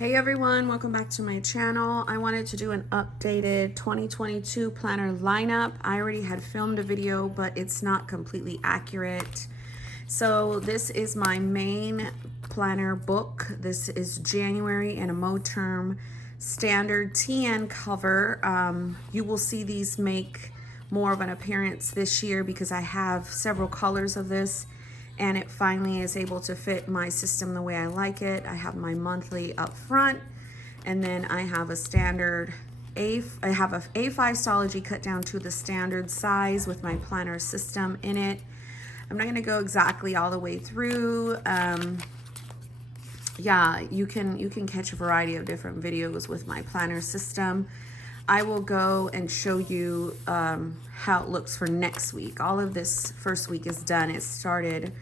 Hey everyone, welcome back to my channel. I wanted to do an updated 2022 planner lineup. I already had filmed a video, but it's not completely accurate. So this is my main planner book. This is January and a Moterm standard TN cover. You will see these make more of an appearance this year because I have several colors of this, and it finally is able to fit my system the way I like it. I have my monthly up front, and then I have a standard I have a A5 Stology cut down to the standard size with my planner system in it. I'm not gonna go exactly all the way through. Yeah, you can catch a variety of different videos with my planner system. I will go and show you how it looks for next week. All of this first week is done. It started,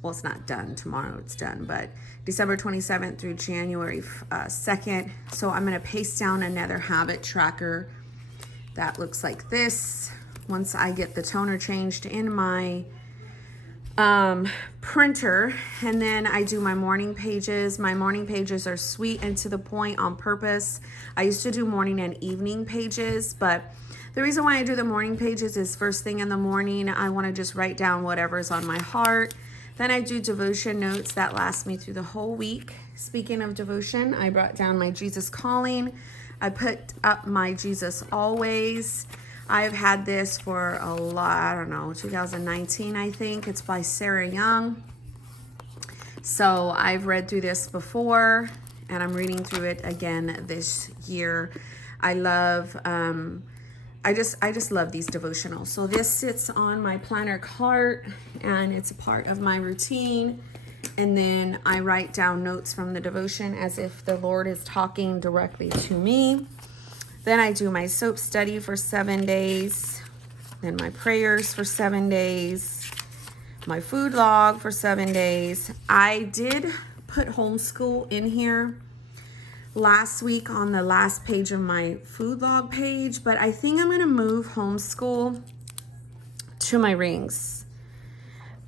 well, it's not done tomorrow, it's done, but December 27th through January 2nd. So I'm gonna paste down another habit tracker that looks like this. Once I get the toner changed in my printer, and then I do my morning pages. My morning pages are sweet and to the point on purpose. I used to do morning and evening pages, but the reason why I do the morning pages is first thing in the morning, I want to just write down whatever's on my heart. Then I do devotion notes that last me through the whole week. Speaking of devotion, I brought down my Jesus Calling. I put up my Jesus Always. I've had this for a lot, I don't know, 2019, I think. It's by Sarah Young. So I've read through this before, and I'm reading through it again this year. I love, I just love these devotionals. So this sits on my planner cart, and it's a part of my routine. And then I write down notes from the devotion as if the Lord is talking directly to me. Then I do my soap study for 7 days, then my prayers for 7 days, my food log for 7 days. I did put homeschool in here last week on the last page of my food log page, but I think I'm gonna move homeschool to my rings.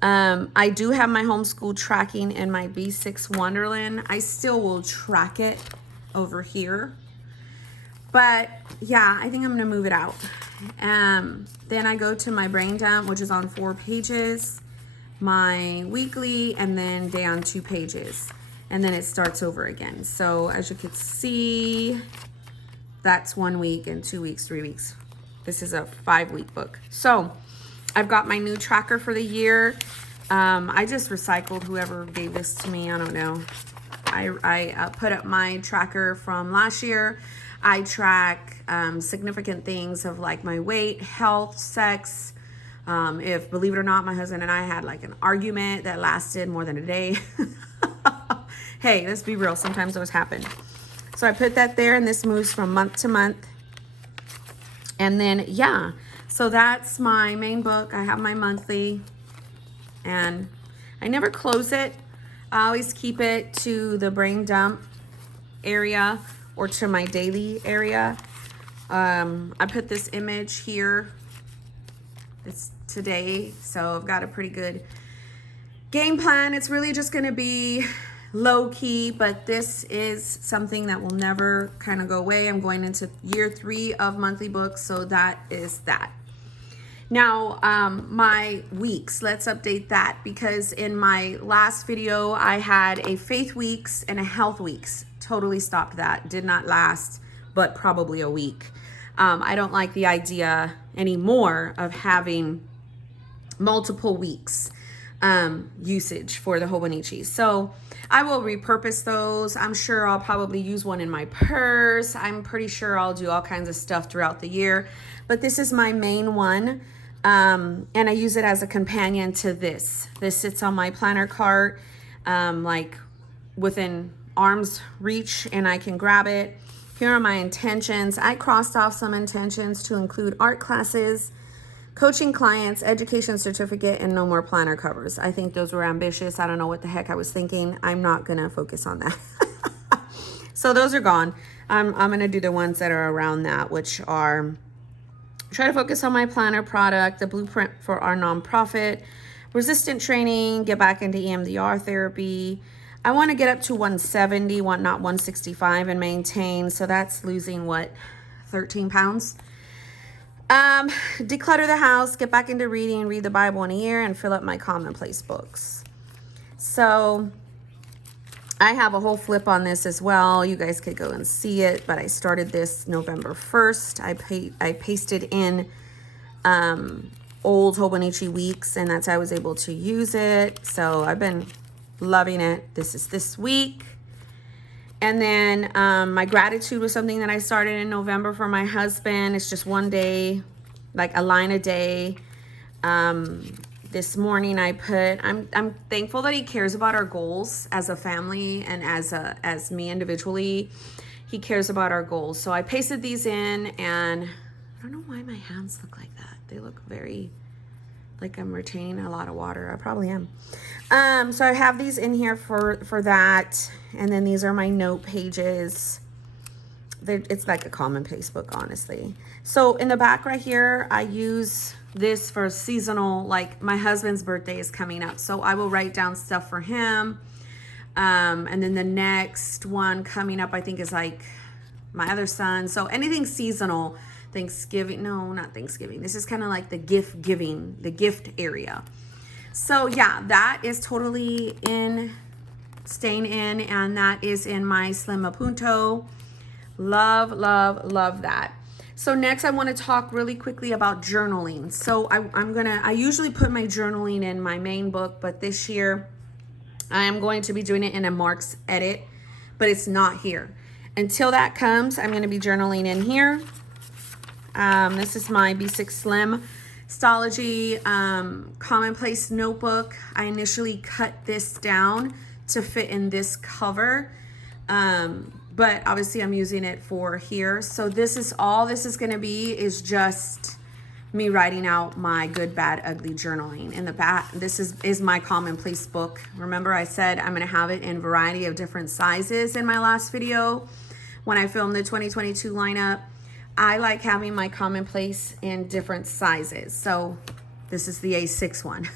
I do have my homeschool tracking in my B6 Wonderland. I still will track it over here. But yeah, I think I'm gonna move it out. Then I go to my brain dump, which is on 4 pages, my weekly, and then day on 2 pages. And then it starts over again. So as you can see, that's 1 week and 2 weeks, 3 weeks. This is a 5-week book. So I've got my new tracker for the year. I just recycled whoever gave this to me, I don't know. I put up my tracker from last year. I track significant things of like my weight, health, sex. If, believe it or not, my husband and I had like an argument that lasted more than a day. Hey, let's be real. Sometimes those happen. So I put that there, and this moves from month to month. And then, yeah, so that's my main book. I have my monthly, and I never close it. I always keep it to the brain dump area or to my daily area. I put this image here. It's today, so I've got a pretty good game plan. It's really just gonna be low key, but this is something that will never kind of go away. I'm going into year 3 of monthly books, so that is that. Now, my weeks, let's update that, because in my last video, I had a faith weeks and a health weeks. Totally stopped that. Did not last, but probably a week. I don't like the idea anymore of having multiple weeks usage for the Hobonichi. So I will repurpose those. I'm sure I'll probably use one in my purse. I'm pretty sure I'll do all kinds of stuff throughout the year, but this is my main one. And I use it as a companion to this. This sits on my planner cart, like within arm's reach, and I can grab it. Here are my intentions. I crossed off some intentions to include art classes, coaching clients, education certificate, and no more planner covers. I think those were ambitious. I don't know what the heck I was thinking. I'm not gonna focus on that. So those are gone. I'm gonna do the ones that are around that, which are try to focus on my planner product, the blueprint for our nonprofit, resistant training, get back into EMDR therapy, I want to get up to 170, not 165 and maintain. So that's losing what, 13 pounds. Declutter the house, get back into reading, read the Bible in a year, and fill up my commonplace books. So I have a whole flip on this as well. You guys could go and see it, but I started this November 1st. I pasted in old Hobonichi weeks, and that's how I was able to use it. So I've been loving it. This is this week. And then my gratitude was something that I started in November for my husband. It's just one day, like a line a day. This morning I put, I'm thankful that he cares about our goals as a family and as me individually. He cares about our goals. So I pasted these in, and I don't know why my hands look like that. They look very like I'm retaining a lot of water. I probably am. So I have these in here for that. And then these are my note pages. It's like a commonplace book, honestly. So in the back right here, I use this for seasonal, like my husband's birthday is coming up. So I will write down stuff for him. And then the next one coming up, I think, is like my other son. So anything seasonal. Thanksgiving, no, not Thanksgiving. This is kind of like the gift giving, the gift area. So yeah, that is totally staying in, and that is in my Slim Apunto. Love, love, love that. So next I want to talk really quickly about journaling. So I usually put my journaling in my main book, but this year I am going to be doing it in a Mark's Edit, but it's not here. Until that comes, I'm going to be journaling in here. This is my B6 Slim Stology commonplace notebook. I initially cut this down to fit in this cover, but obviously I'm using it for here. So this is all this is going to be, is just me writing out my good, bad, ugly journaling. In the back, this is my commonplace book. Remember I said I'm going to have it in a variety of different sizes in my last video when I filmed the 2022 lineup. I like having my commonplace in different sizes. So this is the A6 one.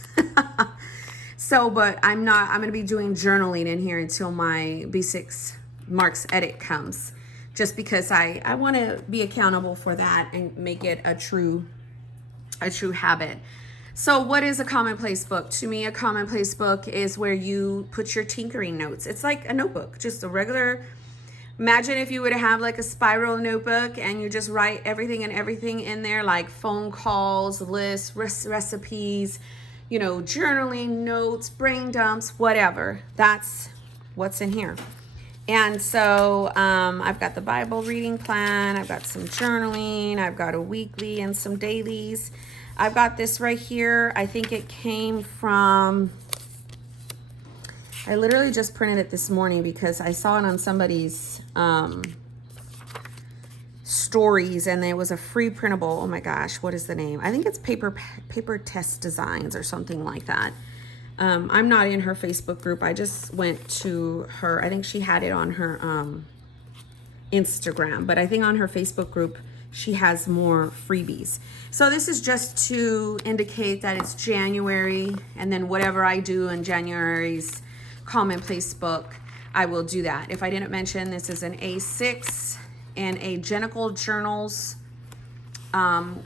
So, but I'm going to be doing journaling in here until my B6 Mark's Edit comes, just because I want to be accountable for that and make it a true habit. So what is a commonplace book? To me, a commonplace book is where you put your tinkering notes. It's like a notebook, just a regular. Imagine if you would have like a spiral notebook and you just write everything in there, like phone calls, lists, recipes, journaling, notes, brain dumps, whatever. That's what's in here. And so I've got the Bible reading plan. I've got some journaling. I've got a weekly and some dailies. I've got this right here. I think it came from... I literally just printed it this morning because I saw it on somebody's stories, and it was a free printable. Oh my gosh, what is the name? I think it's Paper Test Designs or something like that. I'm not in her Facebook group. I just went to her. I think she had it on her Instagram, but I think on her Facebook group she has more freebies. So this is just to indicate that it's January, and then whatever I do in January's commonplace book, I will do that. If I didn't mention, this is an A6 and a Jenikasjournals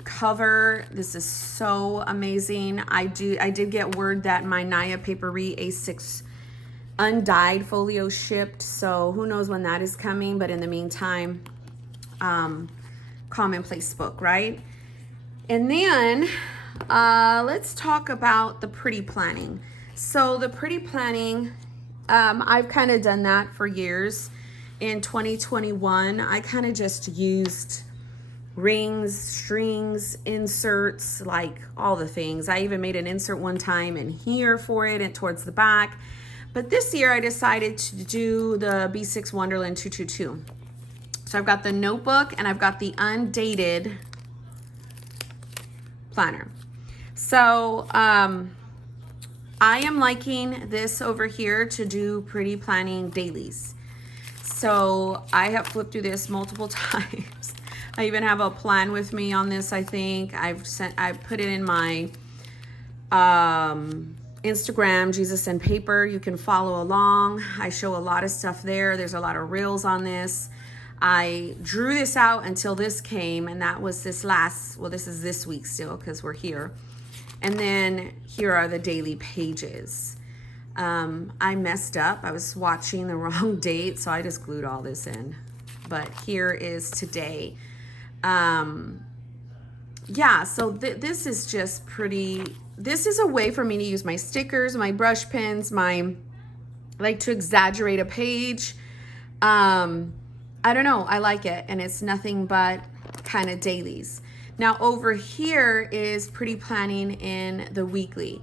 cover. This is so amazing. I did get word that my Naya Papery A6 undyed folio shipped, so who knows when that is coming, but in the meantime, commonplace book, right? And then let's talk about the pretty planning. So the pretty planning, I've kind of done that for years. In 2021, I kind of just used rings, strings, inserts, like all the things. I even made an insert one time in here for it and towards the back. But this year I decided to do the B6 Wonderland 222. So I've got the notebook and I've got the undated planner. So I am liking this over here to do pretty planning dailies. So I have flipped through this multiple times. I even have a plan with me on this. I think I put it in my Instagram, Jesus and Paper. You can follow along. I show a lot of stuff there. There's a lot of reels on this. I drew this out until this came, and that was this is this week still because we're here. And then here are the daily pages. I messed up. I was watching the wrong date, so I just glued all this in. But here is today. Yeah, so this is just pretty. This is a way for me to use my stickers, my brush pens, I like to exaggerate a page. I don't know, I like it, and it's nothing but kind of dailies. Now over here is pretty planning in the weekly.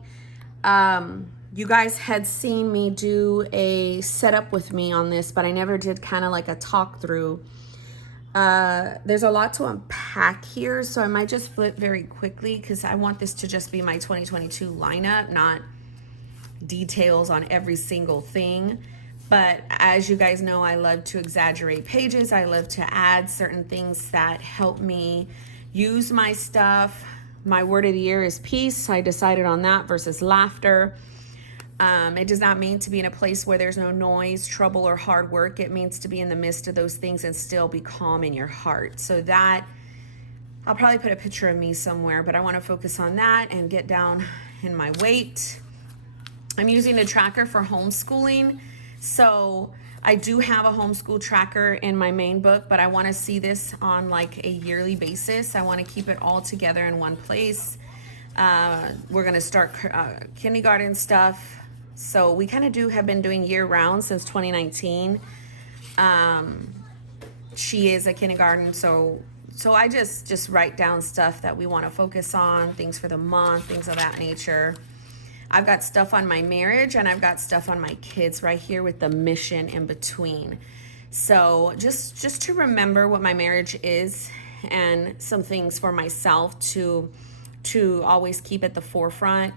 You guys had seen me do a setup with me on this, but I never did kind of like a talk through. There's a lot to unpack here, so I might just flip very quickly because I want this to just be my 2022 lineup, not details on every single thing. But as you guys know, I love to exaggerate pages. I love to add certain things that help me use my stuff. My word of the year is peace. I decided on that versus laughter. It does not mean to be in a place where there's no noise, trouble, or hard work. It means to be in the midst of those things and still be calm in your heart. So that, I'll probably put a picture of me somewhere, but I want to focus on that and get down in my weight. I'm using a tracker for homeschooling. So I do have a homeschool tracker in my main book, but I want to see this on like a yearly basis. I want to keep it all together in one place. We're going to start kindergarten stuff. So we kind of have been doing year round since 2019. She is a kindergarten. So I just write down stuff that we want to focus on, things for the month, things of that nature. I've got stuff on my marriage and I've got stuff on my kids right here with the mission in between. So just to remember what my marriage is and some things for myself to always keep at the forefront.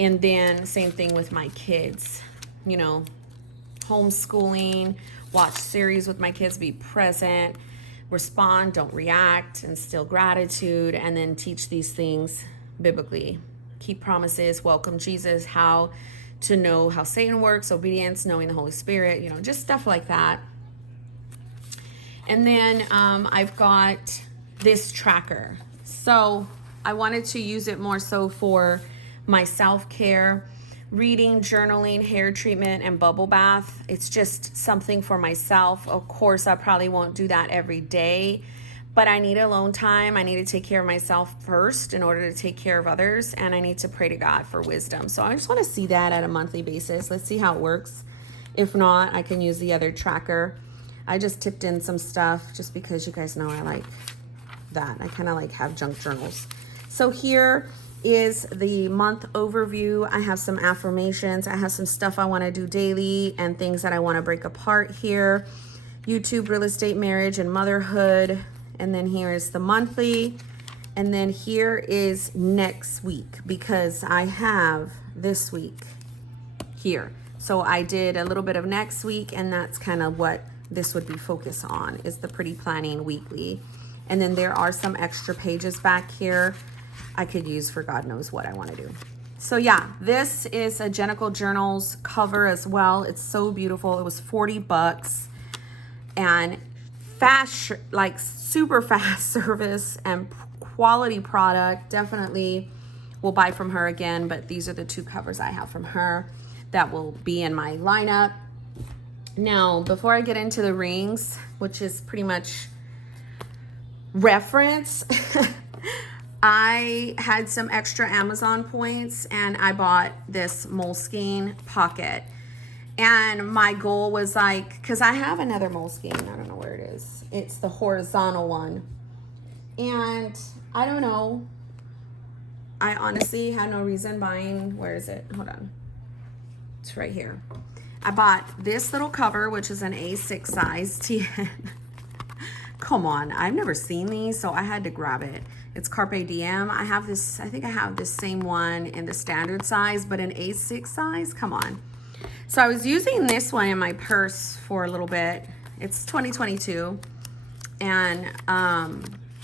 And then same thing with my kids, homeschooling, watch series with my kids, be present, respond, don't react, instill gratitude, and then teach these things biblically. Keep promises, welcome Jesus, how to know how Satan works, obedience, knowing the Holy Spirit, just stuff like that. And then I've got this tracker. So I wanted to use it more so for my self-care, reading, journaling, hair treatment, and bubble bath. It's just something for myself. Of course, I probably won't do that every day, but I need alone time. I need to take care of myself first in order to take care of others, and I need to pray to God for wisdom. So I just want to see that at a monthly basis. Let's see how it works. If not, I can use the other tracker. I just tipped in some stuff just because you guys know I like that. I kind of like have junk journals. So here is the month overview. I have some affirmations. I have some stuff I want to do daily and things that I want to break apart here. YouTube, real estate, marriage, and motherhood. And then here is the monthly. And then here is next week because I have this week here. So I did a little bit of next week, and that's kind of what this would be focused on, is the Pretty Planning Weekly. And then there are some extra pages back here I could use for God knows what I want to do. So yeah, this is a Jenikasjournals cover as well. It's so beautiful. It was $40 and fast, like super fast service and quality product. Definitely will buy from her again, but these are the two covers I have from her that will be in my lineup. Now, before I get into the rings, which is pretty much reference, I had some extra Amazon points and I bought this Moleskine pocket. And my goal was like, because I have another Moleskine, I don't know where it is. It's the horizontal one. And I don't know, I honestly had no reason buying, where is it? Hold on. It's right here. I bought this little cover, which is an A6 size TN. Come on, I've never seen these, so I had to grab it. It's Carpe Diem. I have this, I think I have this same one in the standard size, but an A6 size, come on. So I was using this one in my purse for a little bit. It's 2022. And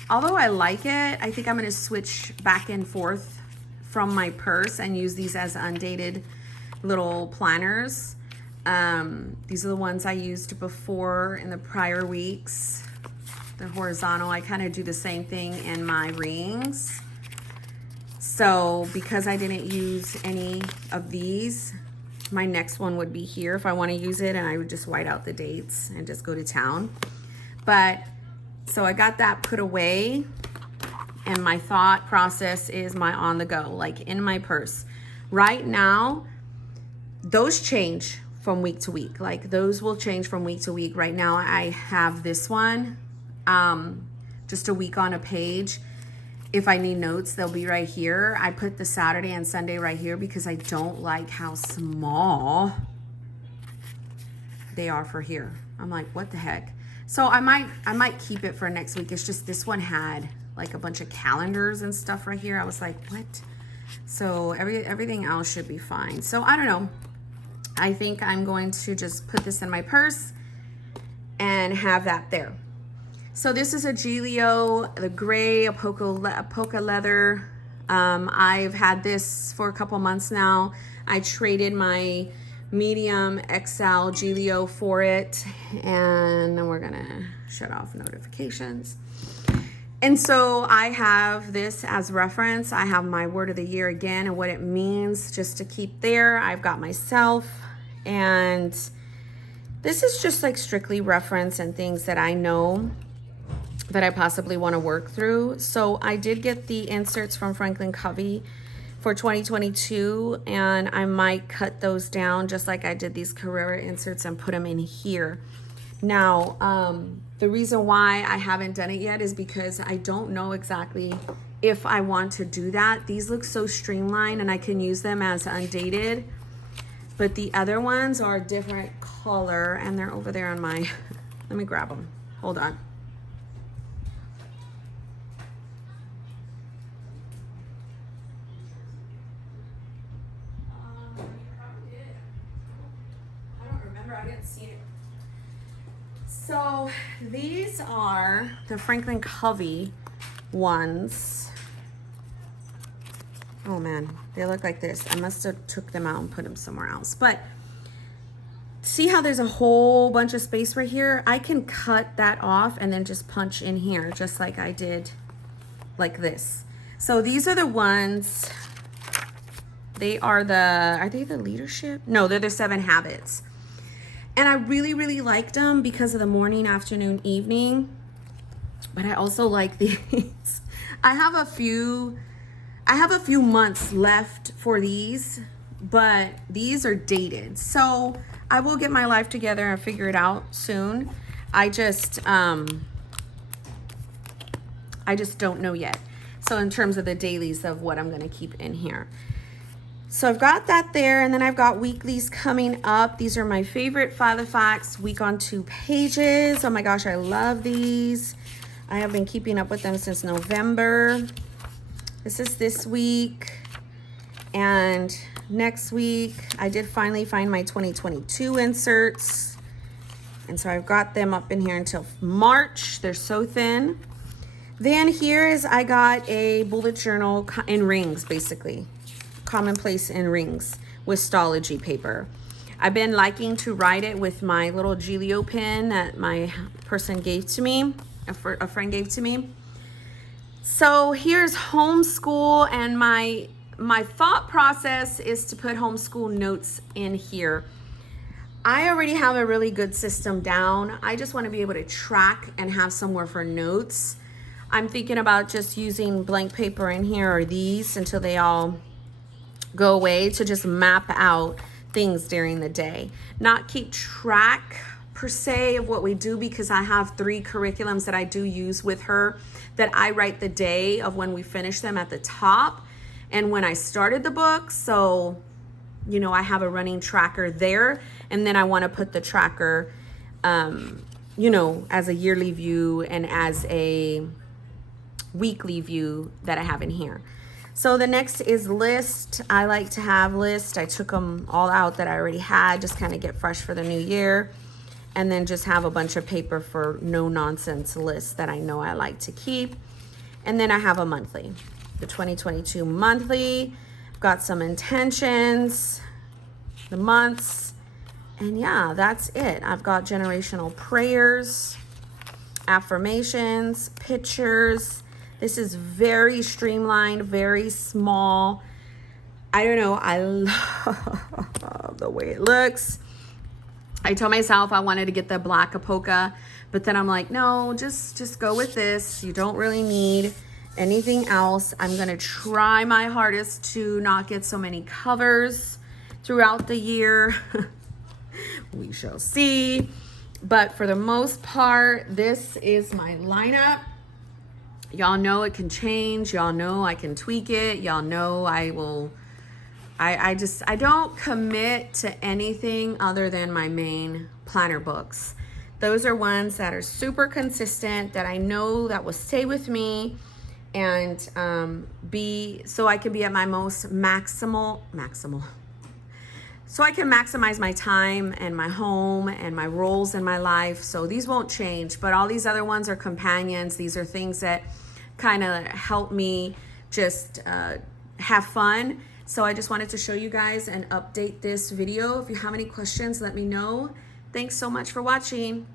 although I like it, I think I'm gonna switch back and forth from my purse and use these as undated little planners. These are the ones I used before in the prior weeks. The horizontal, I kind of do the same thing in my rings. So because I didn't use any of these, my next one would be here if I want to use it, and I would just white out the dates and just go to town. But so I got that put away, and my thought process is my on the go, like in my purse. Right now, those change from week to week. Like those will change from week to week. Right now I have this one, just a week on a page. If I need notes, they'll be right here. I put the Saturday and Sunday right here because I don't like how small they are for here. I'm like, what the heck? So I might keep it for next week. It's just this one had like a bunch of calendars and stuff right here. I was like, what? So everything else should be fine. So I don't know. I think I'm going to just put this in my purse and have that there. So this is a Giglio, the gray, a polka leather. I've had this for a couple months now. I traded my medium XL Giglio for it, and then we're gonna shut off notifications. And so I have this as reference. I have my word of the year again and what it means just to keep there. I've got myself, and this is just like strictly reference and things that I know that I possibly want to work through. So I did get the inserts from Franklin Covey for 2022, and I might cut those down just like I did these Carrera inserts and put them in here. Now, the reason why I haven't done it yet is because I don't know exactly if I want to do that. These look so streamlined and I can use them as undated, but the other ones are a different color and they're over there on my, let me grab them. Hold on. I didn't see it. So these are the Franklin Covey ones. Oh man, they look like this. I must have took them out and put them somewhere else. But see how there's a whole bunch of space right here? I can cut that off and then just punch in here just like I did like this. So these are the ones, are they the leadership? No, they're the 7 habits. And I really, really liked them because of the morning, afternoon, evening. But I also like these. I have a few months left for these, but these are dated. So I will get my life together and figure it out soon. I just don't know yet. So in terms of the dailies of what I'm gonna keep in here. So I've got that there, and then I've got weeklies coming up. These are my favorite Father Facts week on 2 pages. Oh my gosh, I love these. I have been keeping up with them since November. This is this week. And next week, I did finally find my 2022 inserts. And so I've got them up in here until March. They're so thin. Then here is, I got a bullet journal in rings, basically. Commonplace in rings with Stology paper. I've been liking to write it with my little Giglio pen that my person gave to me, a friend gave to me. So here's Homeschool, and my thought process is to put Homeschool notes in here. I already have a really good system down. I just want to be able to track and have somewhere for notes. I'm thinking about just using blank paper in here or these until they all go away, to just map out things during the day. Not keep track per se of what we do, because I have 3 curriculums that I do use with her that I write the day of when we finish them at the top and when I started the book. So, you know, I have a running tracker there, and then I want to put the tracker, you know, as a yearly view and as a weekly view that I have in here. So the next is list. I like to have lists. I took them all out that I already had, just kind of get fresh for the new year. And then just have a bunch of paper for no nonsense lists that I know I like to keep. And then I have a monthly. the 2022 monthly. I've got some intentions, the months, and yeah, that's it. I've got generational prayers, affirmations, pictures. This is very streamlined, very small. I don't know, I love the way it looks. I told myself I wanted to get the black Apoca, but then I'm like, no, just go with this. You don't really need anything else. I'm gonna try my hardest to not get so many covers throughout the year. We shall see. But for the most part, this is my lineup. Y'all know it can change. Y'all know I can tweak it. Y'all know I will. I don't commit to anything other than my main planner books. Those are ones that are super consistent, that I know that will stay with me and so I can be at my most maximal. So I can maximize my time and my home and my roles in my life. So these won't change, but all these other ones are companions. These are things that kind of help me just have fun. So I just wanted to show you guys and update this video. If you have any questions, let me know. Thanks so much for watching.